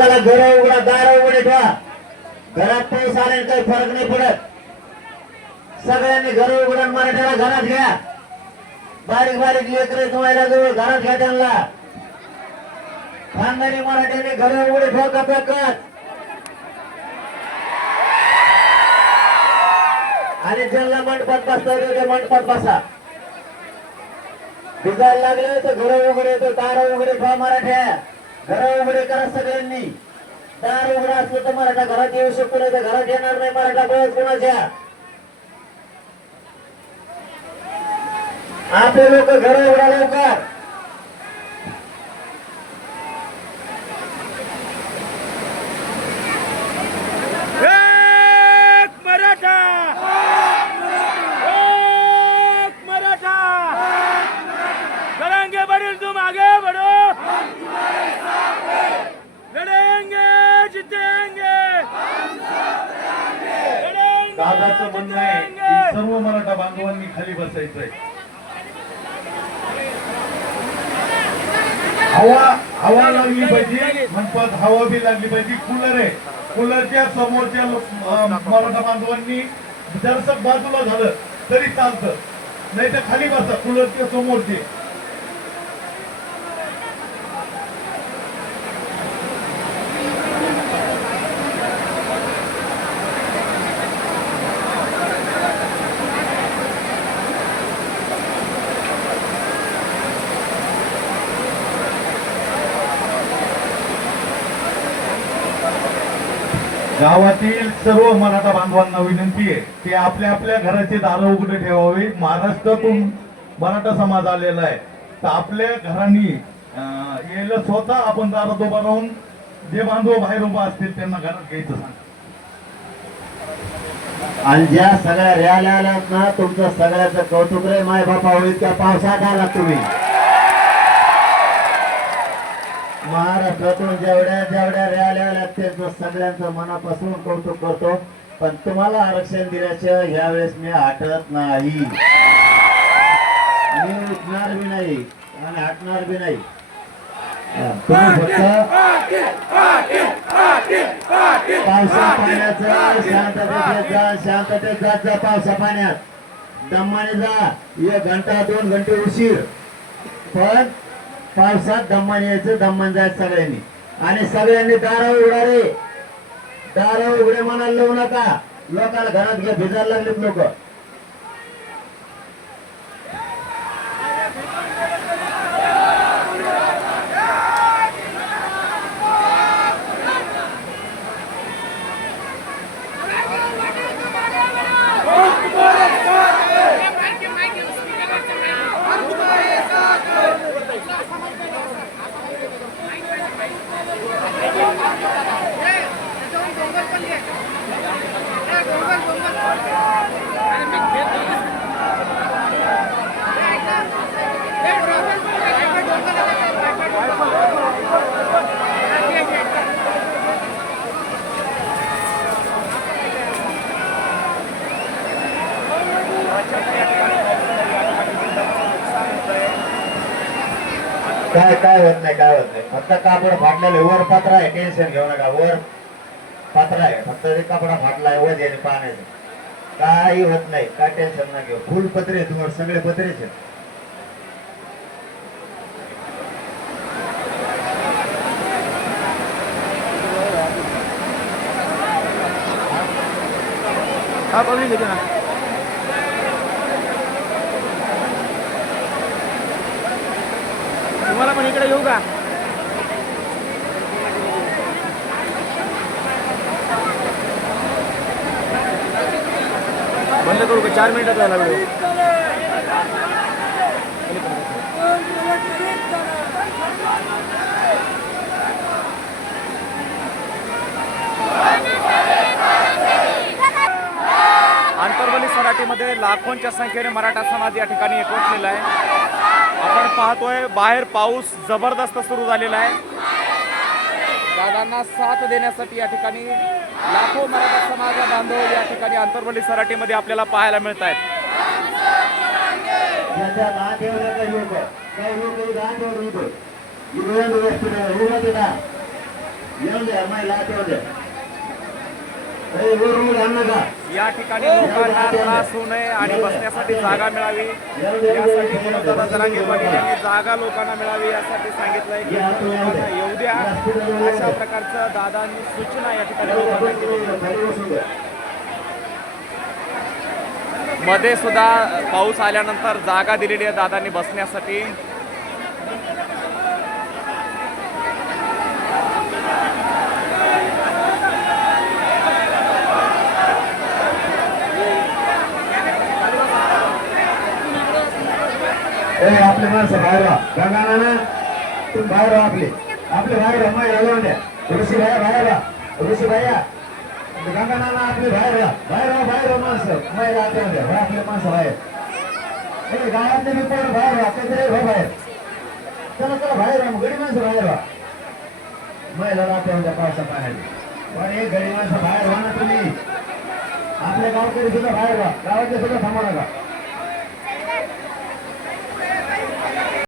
माणसाला घर उघडा दार उघडे ठेवा. घरात पैसा आले काही फरक नाही पडत. सगळ्यांनी घर उघडा मराठ्याला घरात घ्या. बारीक बारीक लेकरे तुम्हाला जवळ घरात घ्या त्यांना. खानदानी मराठ्याने घर उघडे ठेवा का पॅकत आणि ज्यांना मंडपात बसता ते मंडपात बसा. भिजायला लागले तर घर उघडे तर दार उघडे ठेवा मराठ्या. घर उघडे करा सगळ्यांनी. दार उघडा असलं तर मराठा घरात येऊ शकतो नाही तर घरात येणार नाही मराठा बळच कोणाच्या? आपले लोक घर उघडा लवकर. सर्वांनी खाली बसायचंय. हवा हवा लागली पाहिजे म्हणतात हवा बी लागली पाहिजे. कूलर आहे. कूलरच्या समोरच्या मराठा बांधवांनी दर्शक बाजूला झालं तरी चालतं. नाही तर खाली बसा कूलरच्या समोरचे. गावातील सर्व मराठा बांधवांना विनंती आहे की आपल्या आपल्या घराचे दारं उघडे ठेवावे. महाराष्ट्रातून मराठा समाज आलेला आहे. तर आपल्या घरांनी यायला स्वतः आपण दारात उभा राहून जे बांधव बाहेर उभा असतील त्यांना घरात घ्यायचं सांग. आणि ज्या सगळ्या रॅल्या आल्यात ना तुमचं सगळ्याचं कौतुक रे माय बापा होईल त्या पावसात आला तुम्ही. महाराष्ट्रातून जेवढ्या जेवढ्या रॅल्या आल्यात त्यांचं सगळ्यांचं मनापासून कौतुक करतो. पण तुम्हाला आरक्षण दिल्याशिवाय ह्यावेळेस मी हटत नाही. मी उठणार बी नाही आणि हटणार बी नाही. तुम्ही फक्त पावसा पाण्याचं शांततेत जा शांततेत जात जा पावसा पाण्यात. दम्माने जा. एक घंटा दोन घंटे उशीर. पण पावसात दमन यायचं दमन जायचं सगळ्यांनी. आणि सगळ्यांनी दारा उघडा रे. दारा उघडे म्हणायला लावू नका. लोकांना घरात भिजायला लागलेत लोक. काय काय होत नाही काय होत नाही. फक्त कापड फाटलेलं वर पत्रा आहे टेन्शन घेऊ नका. वर पत्रा आहे. फक्त ते कपडा फाटलाय वर याने पाण्याचं. काही होत नाही. काय टेन्शन ना घेऊ. फुल पत्रे तुम्हाला. सगळे पत्रेच आहेत. हा अभी लेके ना. तुम्हाला पण इकडे येऊ का? बंद करू का? चार मिनिटात झाला वेळ आंतरवली सराटीमध्ये लाखोंच्या संख्येने मराठा समाज या ठिकाणी एकवटलेला आहे. आपण पाहतोय बाहेर पाऊस जबरदस्त सुरू झालेला आहे. दादांना साथ देण्यासाठी या ठिकाणी लाखो मराठा समाज बांधव या ठिकाणी आंतरवली सराटीमध्ये आपल्याला पाहायला मिळत आहेत या ठिकाणी लोकांना त्रास होऊ नये आणि बसण्यासाठी जागा मिळावी. यासाठी मनोदादा जरांगे पाटील यांनी जागा लोकांना मिळावी यासाठी सांगितलंय की लोकांना येऊ द्या. अशा प्रकारचं दादांनी सूचना या ठिकाणी लोकांना केली. मध्ये सुद्धा पाऊस आल्यानंतर जागा दिलेली आहे दादांनी बसण्यासाठी. ए आपले माणसं बाहेर व्हा ना तुम्ही बाहेर व्हा आपले. आपले बाहेर राहा महिला लावून द्या ऋषी भाया बाहेर राहा. ऋषी भाया गंगा नाना आपले बाहेर राहा. बाहेर व्हा बाहेर व्हा माणसं. महिला आत द्या आपले माणसं बाहेर. ए गावातले मी कोण बाहेर राहा. कचरे व्हा हो बाहेर. चला चला बाहेर राहा गडी माणसं बाहेर राहा. महिला आत द्या पावसा पाण्यात पण एक गडी माणसं बाहेर राहा ना तुम्ही. आपल्या गावकरी सुद्धा बाहेर राहा. गावातले सुद्धा थांबा नका.